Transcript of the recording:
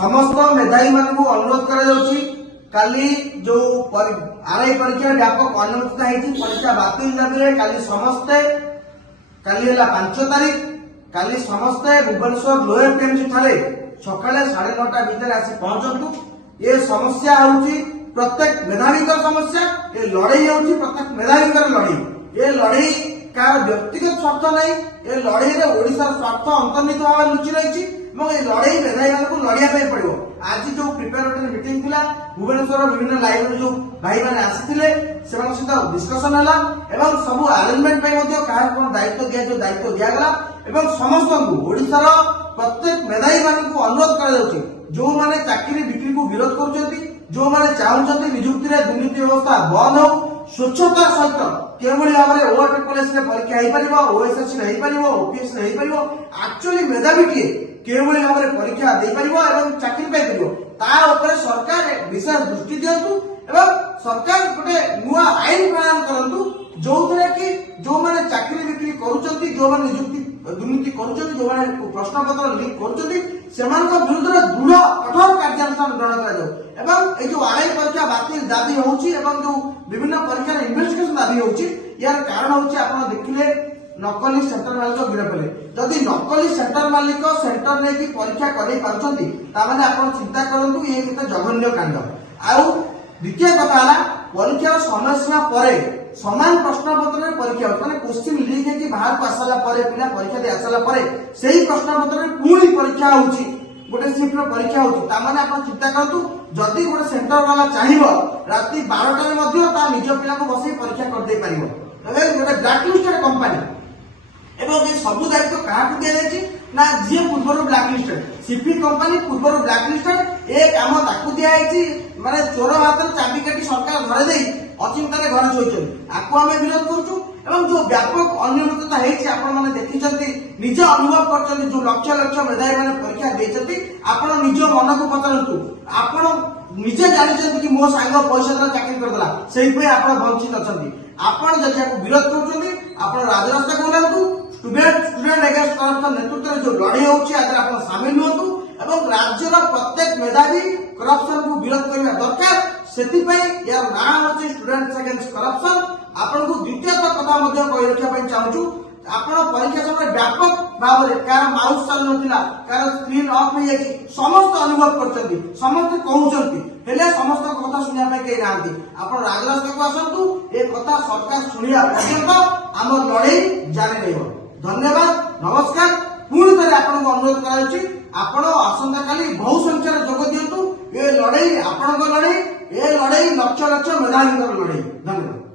समस्त मेधावी मानू अनुरोध काली जो आरआई परीक्षा व्यापक अनियमितता होती परीक्षा बातिल दाबी काली समस्ते काली 5 तारीख काली समस्ते भुवनेश्वर लोयर पीएमसी ठारे सकाଳେ 9:30 भितर आसी पहुंचतु। ये समस्या होउची प्रत्येक मेधावी समस्या, ये लड़ाई होउची प्रत्येक मेधावी लड़ाई। ये लड़ाई कार व्यक्तिगत स्वार्थ नहीं, ये लड़ाई रे ओडिसा स्वार्थ अंतर्निहित भाव लुचि रही और ये लड़ाई मेधावी मानक लड़िया पड़ो। आज जो प्रिपेरेटरी मीटिंग थिला भुवनेश्वर विभिन्न लाइब्रेरी जो भाई माने आसीथिले सेमान सहित डिस्कशन हला एवं सब अरेंजमेंट पे मध्ये काहा कोन दायित्व दिया गला एवं समस्त ओडिसा रो प्रत्येक मेधावी मानक अनुरोध करा जाउची जो माने चाकरी बिक्री को विरोध करूछंती, जो माने चाहुछंती नियुक्ति रे दुर्नीति व्यवस्था बंद हो, स्वच्छता सहित केवल भाव में ओट्रिपल्एस परीक्षा हो पार, ओएसएससी हो पार, ओपीएस हो पार, एक्चुअली मेधावी किए केवल भाव में परीक्षा दे पार एवं चाकरी पाई पार सरकार विशेष दृष्टि दिंतु एवं सरकार गोटे नुआ आईन प्रणाम करंतु जो कि जो माने चाकरी बिक्री करूछंती, जो माने नियुक्ति दुर्नीति करूछंती, जो माने प्रश्न पत्र लीक करूछंती सेमानक विरुद्ध दृढ़ कठोर कार्यानुष्ठान ग्रहण करा जाऊ एवं ए जो आईन परीक्षा बातिल दाबी होउची एवं जो विभिन्न परीक्षा इन्वेस्टिगेशन दाबी होउची यार कारण होउची आपण देखिले नकली सेंटर मालिक गिरफले। जदि नकली सेंटर मालिक सेंटर ने परीक्षा कर पारछंती तामाने आपण चिंता करंतु ये केते जघन्य कांड। आउ द्वितीय कथा परीक्षा समय सीमा पर समान प्रश्न पत्र परीक्षा माने क्वेश्चन लीक है कि बाहर को आसला परे पिला परीक्षा दे आसला परे सेही प्रश्न पत्र पुणी परीक्षा होउची गोटे शिफ्ट परीक्षा होउची तामाने आपण चिंता करंतु जदि गोटे सेंटर वाला चाहिबो राति 12 टा मध्ये ता निज पिला को बसई परीक्षा कर दे पारिबो। तबे गोटे ब्लैक लिस्टेड कंपनी एवं ये सब दायित्व क्या दिया जाए ना जी पूर्व ब्लैक लिस्टेड सीपी कंपनी पूर्व ब्लैक लिस्टेड ए काम ताकू दिखाई माने चोर हाथ चाबी काटी सरकार धरे दे अचिंतार घर शोचन आपको आम विरोध करूँ एवं जो व्यापक अनियमितता होने देखी निज अनुभव कर जो लक्ष लक्ष मेधावी मैंने परीक्षा देते आपण निज मन को पचारतु आपण निजे जानते कि मो सांग पैसा द्वारा चाकरी करदेला से वंचित अच्छा आपण जब विरोध कर राजरास्ता को स्टूडेंट अगेंस्ट करप्शन नेतृत्व जो लड़ाई होची आज आपण शामिल होतु एवं राज्यर प्रत्येक मेधावी करप्शन को विरोध करने दरकार सेति पई यार नाम होची स्टूडेंट्स अगेंस्ट करप्शन। आपण को द्वितीय कथा मध्ये कहि रखिया पई चाहूछु आपण परीक्षा समय व्यापक भाव में कार माउस चल नथिला कार स्क्रीन ऑफ हो जाई समस्त अनुभव करछंती समस्त कहउछंती हेले समस्त कथा सुनिया पई के नांती आपण राजरास्ता को आसंतु ए कथा सरकार सुनिया पर्यंत हम लड़ाई जारी रहइबो। धन्यवाद नमस्कार पुणी थे आपन को अनुरोध कराउछि आपण आसंता काली बहु संख्या रे जोग दियंतु ए लड़ाई आपण को लड़ाई ए लड़ाई लक्ष लक्ष मेधावी लड़ाई। धन्यवाद।